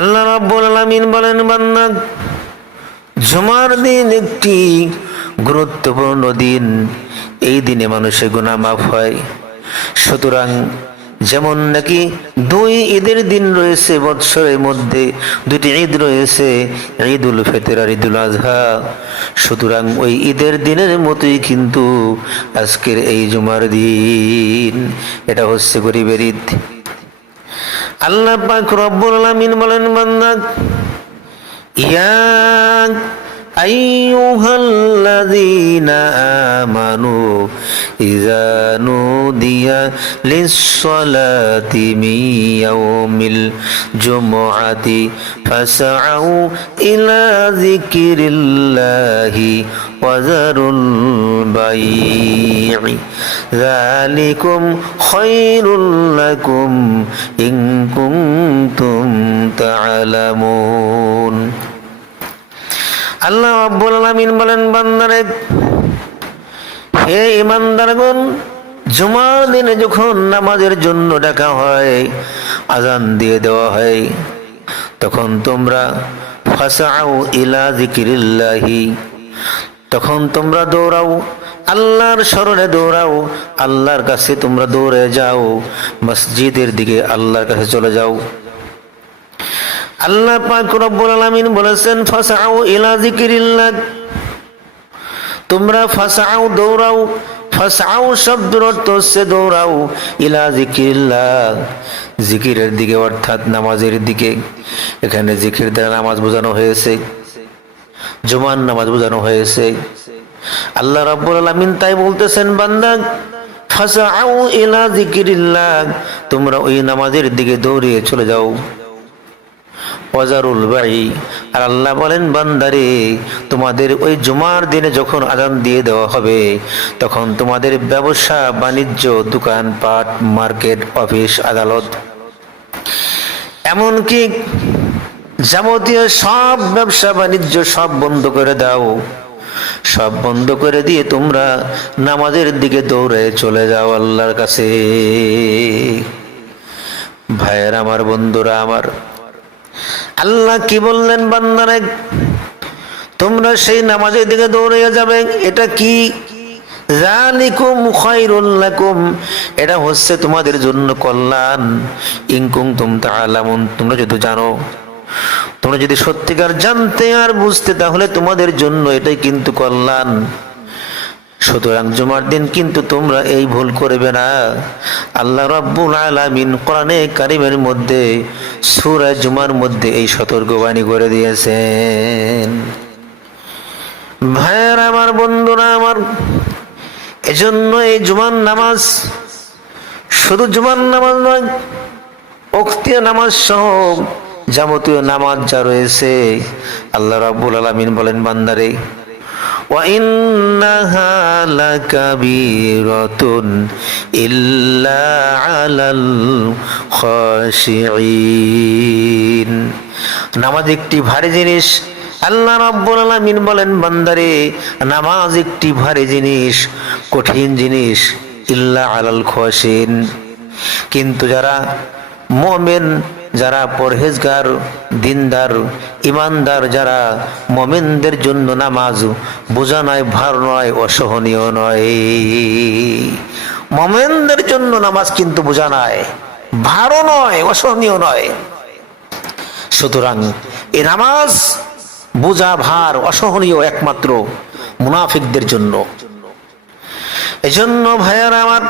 আল্লাহ রাব্বুল আলামিন বলেন, বান্দা, জুমার দিন একটি গুরুত্বপূর্ণ দিন। এই দিনে মানুষের গুনাহ মাফ হয়। সুতরাং যেমন নাকি দুই ঈদের দিন রয়েছে, বৎসরের মধ্যে দুটি ঈদ রয়েছে ঈদ উল ফিতর আর ঈদুল আজহা সুতরাং ওই ঈদের দিনের মতোই কিন্তু আজকের এই জুমার দিন। এটা হচ্ছে গরিবের ঈদ। আল্লাহ পাক রব্বুল আলামিন বলেন বান্দা ইয়া আইয়ুহাল্লাযীনা আমানু إذا نودي للصلاة من يوم الجمعة فاسعوا إلى ذكر الله وذروا البيع ذلكم خير لكم إن كنتم تعلمون আল্লাহ আব্বুল আলামিন বলেন বান্দারে হে ইমানদারগণ, জুমার দিনে যখন নামাজের জন্য ডাকা হয় আজান দিয়ে দেওয়া হয়, তখন তোমরা ফাসাও ইলা জিকিরিল্লাহি তখন তোমরা দৌড়াও, আল্লাহর স্মরণে দৌড়াও, আল্লাহর কাছে তোমরা দৌড়ে যাও, মসজিদের দিকে আল্লাহর কাছে চলে যাও। আল্লাহ পাক রব্বুল আলামিন বলেছেন, ফাসাউ ইলা যিকরিল্লাহ। তোমরা ফাঁসাও দৌড়াও, ফাসাউ শব্দের অর্থ হচ্ছে দৌড়াও। ইলা যিকরিল্লাহ জিকিরের দিকে অর্থাৎ নামাজের দিকে। এখানে জিকির দ্বারা নামাজ বোঝানো হয়েছে। জুমান নামাজ বোঝানো হয়েছে। আল্লাহ রাব্বুল আলামিন তাই বলতেছেন, বান্দা, ফাসাউ ইলা যিকরিল্লাহ, তোমরা ওই নামাজের দিকে দৌড়িয়ে চলে যাও। ওয়াজারুল বাই আর আল্লাহ বলেন, বান্দারে, তোমাদের ওই জুমার দিনে যখন আজান দিয়ে দেওয়া হবে, তখন তোমাদের ব্যবসা, বাণিজ্য দোকান পাট মার্কেট, অফিস, আদালত, এমনকি যাবতীয় সব ব্যবসা, বাণিজ্য সব বন্ধ করে দাও। সব বন্ধ করে দিয়ে তোমরা নামাজের দিকে দৌড়ে চলে যাও আল্লাহর কাছে। ভাইয়ের, আমার বন্ধুরা, আমার আল্লাহ কি বললেন বান্দারে? তোমরা সেই নামাজের দিকে দৌড়ে যাবে। এটা কি? জালিকুম খায়রুল লাকুম। এটা হচ্ছে তোমাদের জন্য কল্যাণ। ইনকুম তুম তাআলামুন। তোমরা যদি জানো, তোমরা যদি সত্যিকার জানতে আর বুঝতে, তাহলে তোমাদের জন্য এটাই কিন্তু কল্যাণ। সুতরাং জুমার দিন কিন্তু তোমরা এই ভুল করবে না। আল্লাহ রাব্বুল আলামিন কোরআনে কারিমের মধ্যে সূরা জুমার মধ্যে এই সতর্কবাণী করে দিয়েছেন। ভাইয়ের আমার, বন্ধুরা আমার, এজন্য এই জুমার নামাজ শুধু জুমার নামাজ নয় অক্তীয় নামাজ সহ যাবতীয় নামাজ যা রয়েছে, আল্লাহ রাব্বুল আলামিন বলেন, বান্দারে وإنها لكبيرة إلا على الخاشعين নামাজ একটি ভারী জিনিস আল্লাহ রাব্বুল আলামিন বলেন বান্দারে নামাজ একটি ভারী জিনিস কঠিন জিনিস ইল্লা আলাল খাশিন কিন্তু যারা মুমিন যারা পরহেজগার, দিনদার, ইমানদার, যারা মমিনদের জন্য নামাজ, বোঝা নয়, ভার নয়, অসহনীয় নয়। মমেনদের জন্য নামাজ কিন্তু বোঝা নয়, ভারও নয়, অসহনীয় নয়। সুতরাং এই নামাজ বোঝা, ভার, অসহনীয় একমাত্র মুনাফিকদের জন্য। এজন্য ভাইয়ার আমার,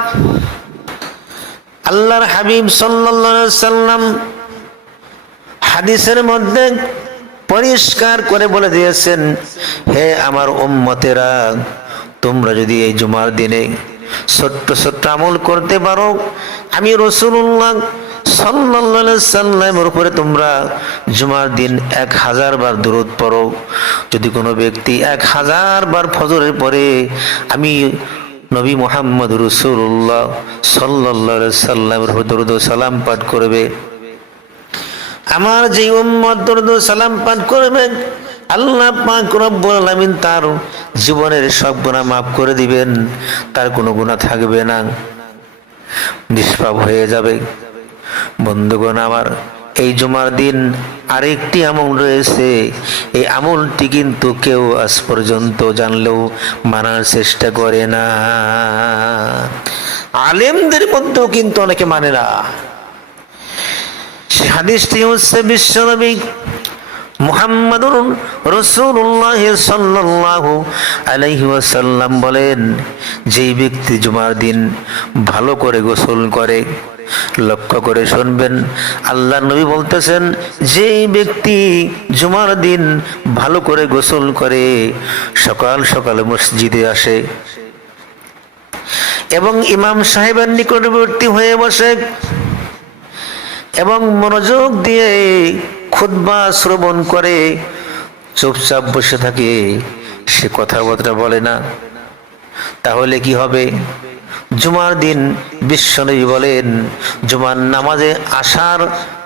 আল্লাহর হাবিব সাল্লাম হাদিসের মধ্যে পরিষ্কার করে বলে দিয়েছেন, হে আমার উম্মতেরা, তোমরা যদি এই জুমার দিনে ছোট্ট ছোট্ট আমল করতে পারো, আমি রসুল্লাহ সাল্লাল্লাহু সাল্লামের উপরে তোমরা জুমার দিন এক হাজার বার দূরত পড়ো। যদি কোনো ব্যক্তি এক হাজার বার ফজরের পরে আমি নবী মোহাম্মদ রসুল্লাহ সাল্লাহ সাল্লামের দরুদ সালাম পাঠ করবে আমার যে সালাম পাঠ করবেন, আল্লাহ পাক রব্বুল আলামিন তার জীবনের সব গুনাহ মাফ করে দিবেন, তার কোনো গুনাহ থাকবে না। নিষ্পাপ হয়ে যাবে। বন্ধুগণ আমার, এই জুমার দিন আরেকটি আমল রয়েছে। এই আমলটি কিন্তু কেউ আজ পর্যন্ত জানলেও মানার চেষ্টা করে না। আলেমদের মধ্যেও কিন্তু অনেকে মানে না। হাদিসটি হচ্ছে বিশ্বনবী মুহাম্মাদুর রসুল্লাহ সাল্লাল্লাহু আলাইহি ওয়াসাল্লাম বলেন, যেই ব্যক্তি জুমার দিন ভালো করে গোসল করে, লক্ষ্য করে শুনবেন, আল্লাহ নবী বলতেছেন, যেই ব্যক্তি জুমার দিন ভালো করে গোসল করে, সকাল সকাল মসজিদে আসে এবং ইমাম সাহেবের নিকটবর্তী হয়ে বসে এবং মনোযোগ দিয়ে খুদ্া শ্রবণ করে চুপচাপ বসে থাকে। সে কথাবার্তা বলে না। তাহলে কি হবে? জুমার দিন বিশ্বনবী বলেন, জুমার নামাজে আসার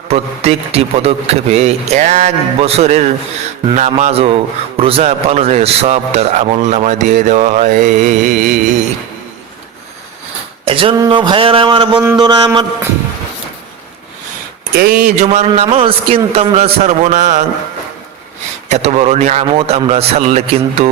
প্রত্যেকটি পদক্ষেপে এক বছরের নামাজ ও রোজা পালনের সব তার আমল নামা দিয়ে দেওয়া হয়। এজন্য ভাইয়ার, আমার বন্ধুরা, আমার এই জুমার নামাজ কিন্তু আমরা ছাড়বো না। এত বড় নিয়ামত আমরা ছাড়লে কিন্তু